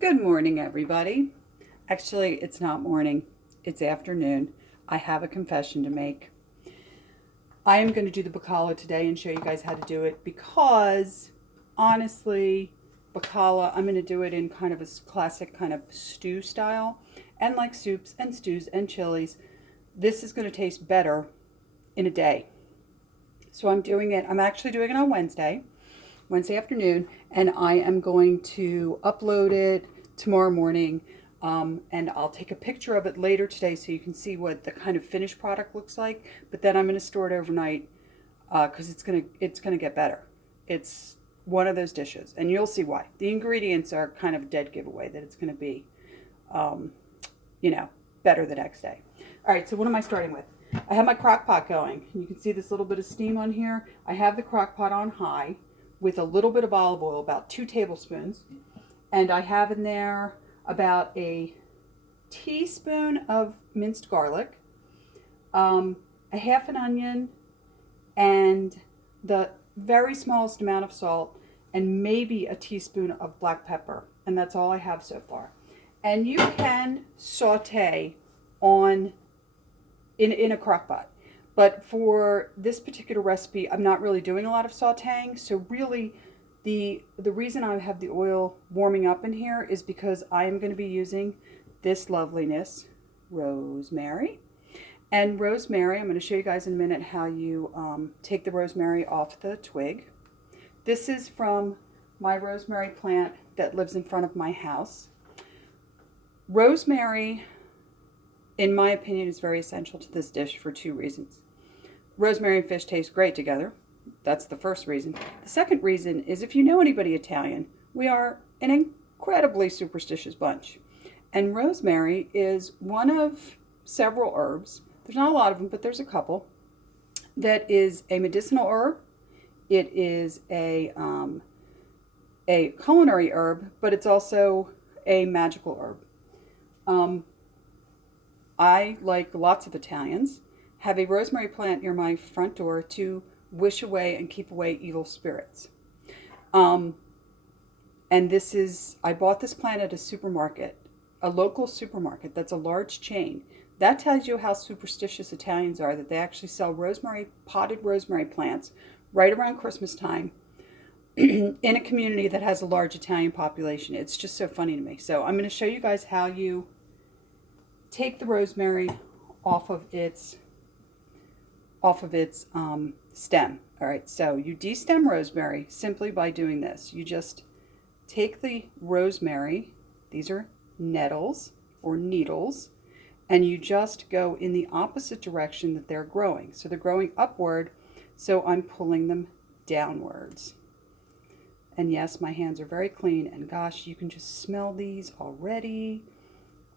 Good morning, everybody. Actually, it's not morning, it's afternoon. I have a confession to make. I am going to do the Baccala today and show you guys how to do it because, honestly, Baccala, I'm going to do it in kind of a classic kind of stew style. And like soups and stews and chilies, this is going to taste better in a day. So I'm actually doing it on Wednesday afternoon, and I am going to upload it tomorrow morning. And I'll take a picture of it later today so you can see what the kind of finished product looks like. But then I'm going to store it overnight because it's gonna get better. It's one of those dishes, and you'll see why. The ingredients are kind of a dead giveaway that it's going to be, um, you know, better the next day. All right, so what am I starting with? I have my crock pot going. You can see this little bit of steam on here. I have the crock pot on high with a little bit of olive oil, about 2 tablespoons. And I have in there about a teaspoon of minced garlic, a half an onion, and the very smallest amount of salt, and maybe a teaspoon of black pepper. And that's all I have so far. And you can saute in a crock pot. But for this particular recipe, I'm not really doing a lot of sauteing. So really, the reason I have the oil warming up in here is because I am going to be using this loveliness, rosemary. And rosemary, I'm going to show you guys in a minute how you take the rosemary off the twig. This is from my rosemary plant that lives in front of my house. Rosemary, in my opinion, is very essential to this dish for 2 reasons. Rosemary and fish taste great together. That's the first reason. The second reason is, if you know anybody Italian, we are an incredibly superstitious bunch. And rosemary is one of several herbs. There's not a lot of them, but there's a couple. That is a medicinal herb. It is a culinary herb, but it's also a magical herb. I, like lots of Italians, have a rosemary plant near my front door to wish away and keep away evil spirits. And I bought this plant at a supermarket, a local supermarket that's a large chain. That tells you how superstitious Italians are, that they actually sell potted rosemary plants right around Christmas time in a community that has a large Italian population. It's just so funny to me. So I'm going to show you guys how you take the rosemary off of its stem. All right, so you destem rosemary simply by doing this. You just take the rosemary, these are nettles or needles, and you just go in the opposite direction that they're growing. So they're growing upward, so I'm pulling them downwards. And yes, my hands are very clean, and gosh, you can just smell these already.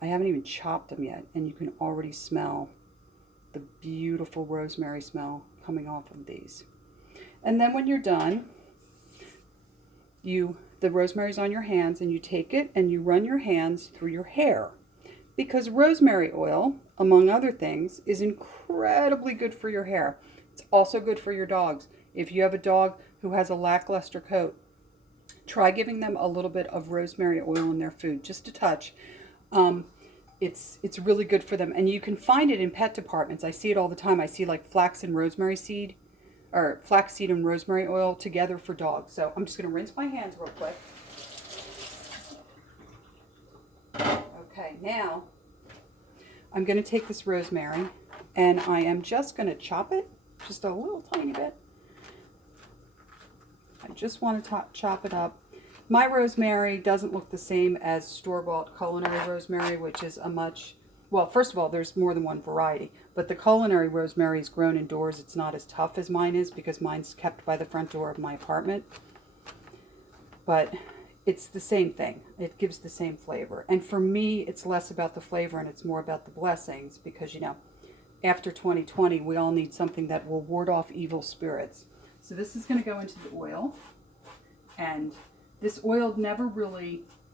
I haven't even chopped them yet, and you can already smell the beautiful rosemary smell coming off of these. And then when you're done, the rosemary's on your hands, and you take it and you run your hands through your hair. Because rosemary oil, among other things, is incredibly good for your hair. It's also good for your dogs. If you have a dog who has a lackluster coat, try giving them a little bit of rosemary oil in their food, just a touch. It's really good for them, and you can find it in pet departments. I see it all the time. I see like flaxseed and rosemary oil together for dogs. So I'm just going to rinse my hands real quick. Okay, now I'm going to take this rosemary, and I am just going to chop it just a little tiny bit. I just want to chop it up. My rosemary doesn't look the same as store-bought culinary rosemary, which is well, first of all, there's more than one variety, but the culinary rosemary is grown indoors. It's not as tough as mine is because mine's kept by the front door of my apartment. But it's the same thing. It gives the same flavor. And for me, it's less about the flavor and it's more about the blessings because, after 2020, we all need something that will ward off evil spirits. So this is going to go into the oil, and this oil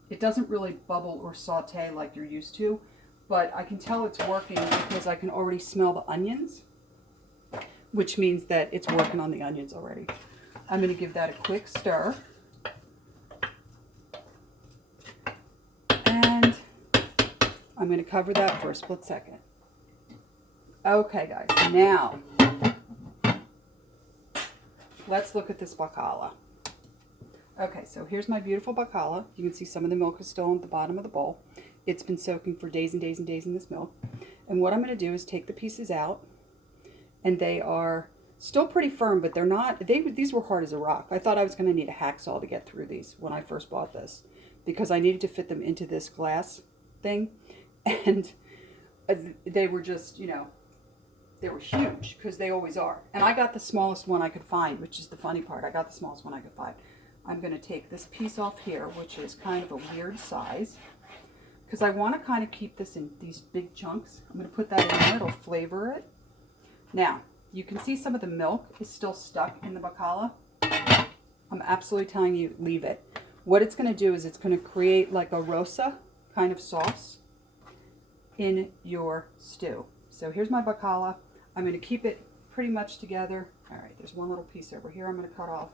it doesn't really bubble or saute like you're used to, but I can tell it's working because I can already smell the onions, which means that it's working on the onions already. I'm going to give that a quick stir. I'm going to cover that for a split second. Okay, guys, now let's look at this Baccala. Okay, so here's my beautiful Baccala. You can see some of the milk is still at the bottom of the bowl. It's been soaking for days and days and days in this milk. And what I'm going to do is take the pieces out, and they are still pretty firm, but they're not, these were hard as a rock. I thought I was going to need a hacksaw to get through these when I first bought this, because I needed to fit them into this glass thing. And they were just, you know, they were huge, because they always are. And I got the smallest one I could find, which is the funny part. I got the smallest one I could find. I'm going to take this piece off here, which is kind of a weird size, because I want to kind of keep this in these big chunks. I'm going to put that in there. It'll flavor it. Now, you can see some of the milk is still stuck in the Baccala. I'm absolutely telling you, leave it. What it's going to do is it's going to create like a rosa kind of sauce in your stew. So here's my Baccala. I'm going to keep it pretty much together. All right, there's one little piece over here I'm going to cut off.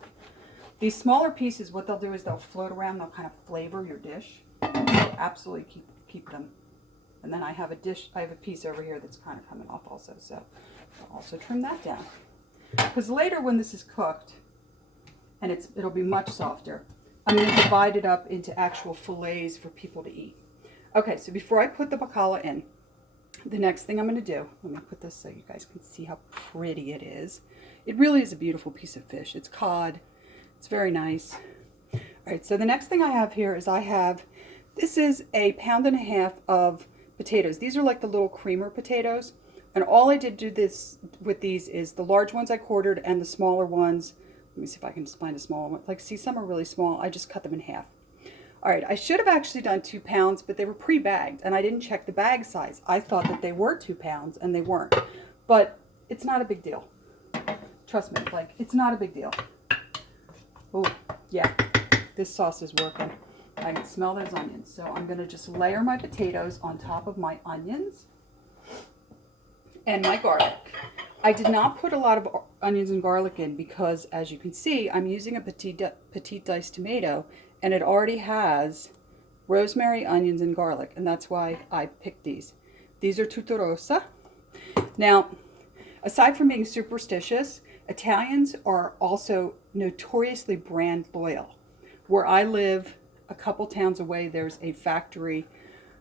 These smaller pieces, what they'll do is they'll float around. They'll kind of flavor your dish. So absolutely keep them. And then I have a piece over here that's kind of coming off also. So I'll also trim that down. Because later when this is cooked, and it'll be much softer, I'm going to divide it up into actual fillets for people to eat. Okay, so before I put the Baccala in, the next thing I'm going to do, let me put this so you guys can see how pretty it is. It really is a beautiful piece of fish. It's cod. It's very nice. All right, so the next thing I have here is this is a 1.5 pounds of potatoes. These are like the little creamer potatoes. And all I did with these is the large ones I quartered and the smaller ones. Let me see if I can just find a smaller one. Like, see, some are really small. I just cut them in half. All right, I should have actually done 2 pounds, but they were pre-bagged, and I didn't check the bag size. I thought that they were 2 pounds, and they weren't. But it's not a big deal. Trust me, like, it's not a big deal. Oh, yeah, this sauce is working. I can smell those onions. So I'm going to just layer my potatoes on top of my onions and my garlic. I did not put a lot of onions and garlic in because, as you can see, I'm using a petite diced tomato, and it already has rosemary, onions, and garlic, and that's why I picked these. These are tutto rosa. Now, aside from being superstitious, Italians are also notoriously brand loyal. Where I live, a couple towns away, there's a factory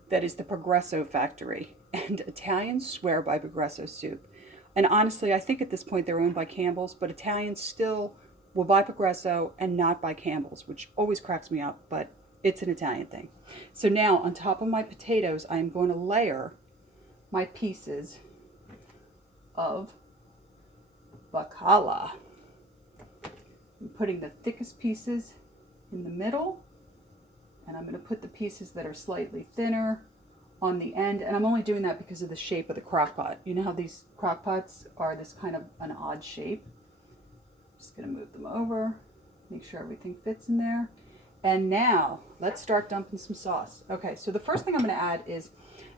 that is the Progresso factory, and Italians swear by Progresso soup. And honestly, I think at this point they're owned by Campbell's, but Italians still will buy Progresso and not buy Campbell's, which always cracks me up, but it's an Italian thing. So now, on top of my potatoes, I'm going to layer my pieces of Baccala. I'm putting the thickest pieces in the middle, and I'm going to put the pieces that are slightly thinner on the end, and I'm only doing that because of the shape of the crock pot. You know how these crock pots are this kind of an odd shape? Just going to move them over, make sure everything fits in there. And now, let's start dumping some sauce. Okay, so the first thing I'm going to add is,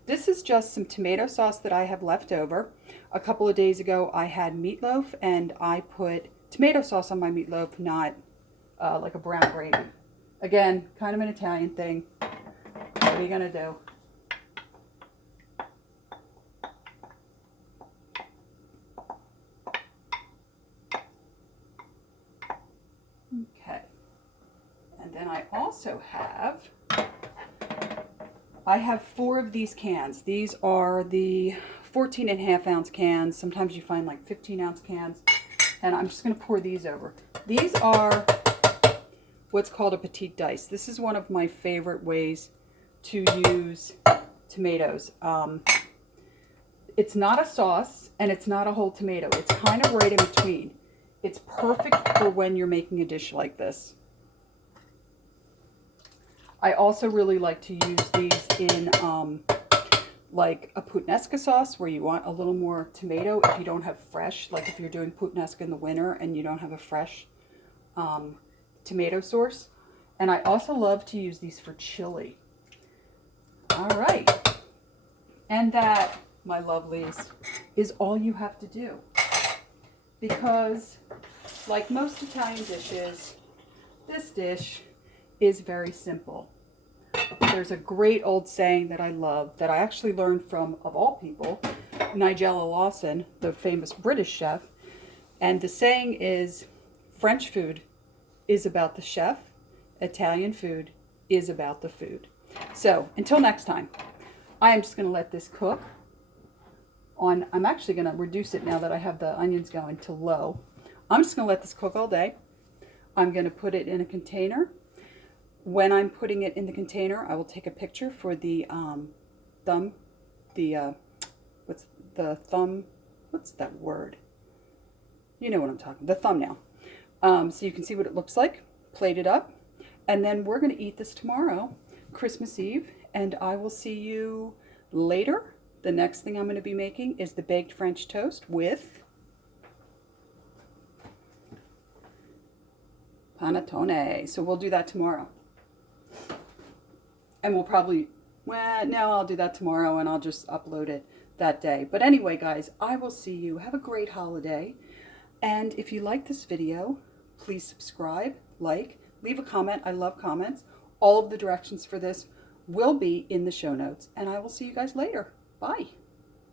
this is just some tomato sauce that I have left over. A couple of days ago, I had meatloaf, and I put tomato sauce on my meatloaf, not like a brown gravy. Again, kind of an Italian thing. What are you going to do? Okay. And then I also have, I have 4 of these cans. These are the 14.5 ounce cans. Sometimes you find like 15 ounce cans. And I'm just going to pour these over. These are what's called a petite dice. This is one of my favorite ways to use tomatoes. It's not a sauce and it's not a whole tomato. It's kind of right in between. It's perfect for when you're making a dish like this. I also really like to use these in like a puttanesca sauce, where you want a little more tomato if you don't have fresh, like if you're doing puttanesca in the winter and you don't have a fresh tomato source. And I also love to use these for chili. All right. And that, my lovelies, is all you have to do. Because, like most Italian dishes, this dish is very simple. A there's a great old saying that I love that I actually learned from, of all people, Nigella Lawson, the famous British chef. And the saying is, French food is about the chef, Italian food is about the food. So until next time, I am just going to let this cook on. I'm actually going to reduce it now that I have the onions going to low. I'm just going to let this cook all day. I'm going to put it in a container. When I'm putting it in the container, I will take a picture for the what's that word? You know what I'm talking, the thumbnail. So you can see what it looks like, plate it up, and then we're going to eat this tomorrow, Christmas Eve, and I will see you later. The next thing I'm going to be making is the baked French toast with panettone. So we'll do that tomorrow. And we'll probably, well, no, I'll do that tomorrow and I'll just upload it that day. But anyway, guys, I will see you. Have a great holiday. And if you like this video, please subscribe, like, leave a comment. I love comments. All of the directions for this will be in the show notes. And I will see you guys later. Bye.